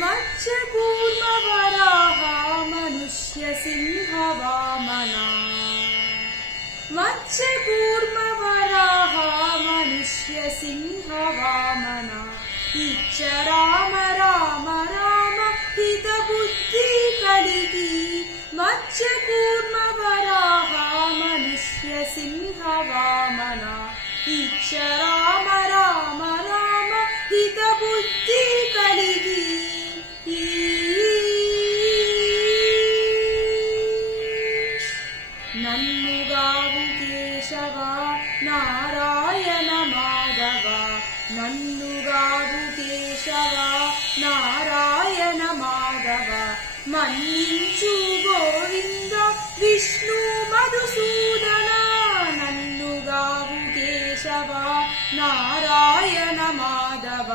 मत्स्यकूर्मवराह मनुष्यसिंहवामना मत्स्यकूर्मवराह मनुष्यसिंहवामना इच्छ राम राम राम हितबुद्धि कलिगी मत्स्यकूर्मवराह मनुष्यसिंहवामना इच्छ राम राम राम हितबुद्धि कलिगी नन्नुगावु केशव नारायण माधव नन्नुगावु केशव नारायण माधव मन्निंचु गोविंद विष्णु मधुसूदन नन्नुगावु केशव नारायण माधव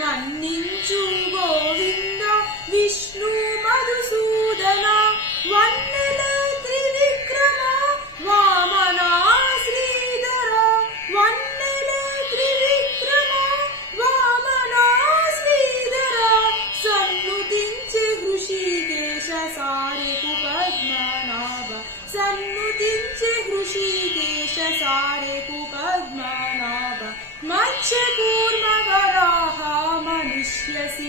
मन्निंचु गोविंद विष्णु मधुसूदन वन्नेल त्रिविक्रम वामना श्रीधर वन्नेल त्रिविक्रम वामना श्रीधर सन्नुतिंचे हृषीकेश सारेकु पद्मनाभ सन्नुतिंचे हृषीकेश सारेकु पद्मनाभ मत्स्यकूर्मवराह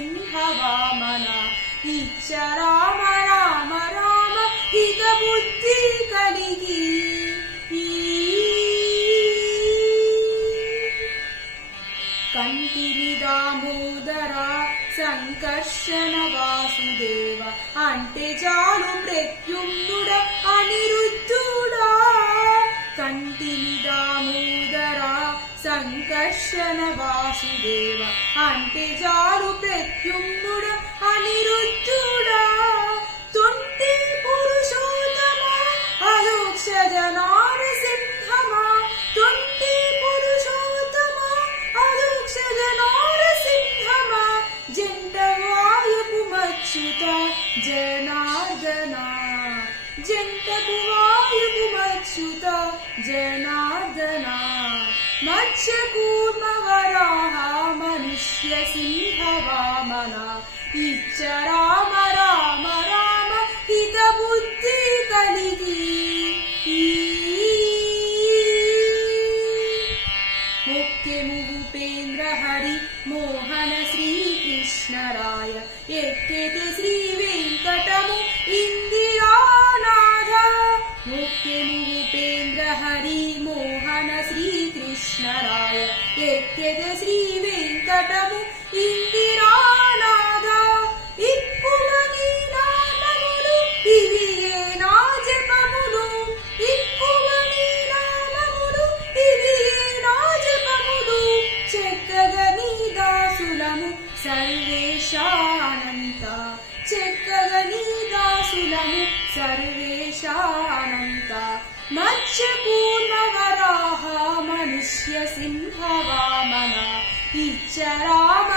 मनुष्यसिंहवामना इच्छ राम राम राम हितबुद्धि कलिगी कंटिनि दामोदर संकर्षण वासुदेव अंटे चालु प्रत्युम्नुड अनिरुद्धुडा कंटिनि दामोदर संकर्षण वासुदेव अंटे चालु प्रत्युम्नुड अनिरुद्धुडा तुंटि पुरुषोत्तम अधोक्षज नारसिंहमा तुंटि पुरुषोत्तम अधोक्षज नारसिंहमा जंटवायुपुमच्युत जनार्दना जंटवायुपुमच्युत जनार्दना मत्स्यकूर्मवराह मनुष्यसिंहवामना इच्छ राम राम राम हितबुद्धि कलिगी मुख्यमुपेन्द्र हरि मोहन श्री कृष्ण राय एक्केते श्री वेंकटमु इंदिरानाथ मुख्यमुपेन्द्र हरि मोहन श्री कृष्ण राय एक्केते श्री वेंकटमु इंदिरानाथ इक्कुवनि नाममुलु इविये ना जपमुलु इक्कुवनि नाममुलु इविये ना जपमुलु చెక్కగని దాసులము సర్వేశానంత చెక్కగని దాసులము సర్వేశానంత మత్స్యకూర్మవరాహ మనుష్యసింహవామన ఇచ్ఛ రామ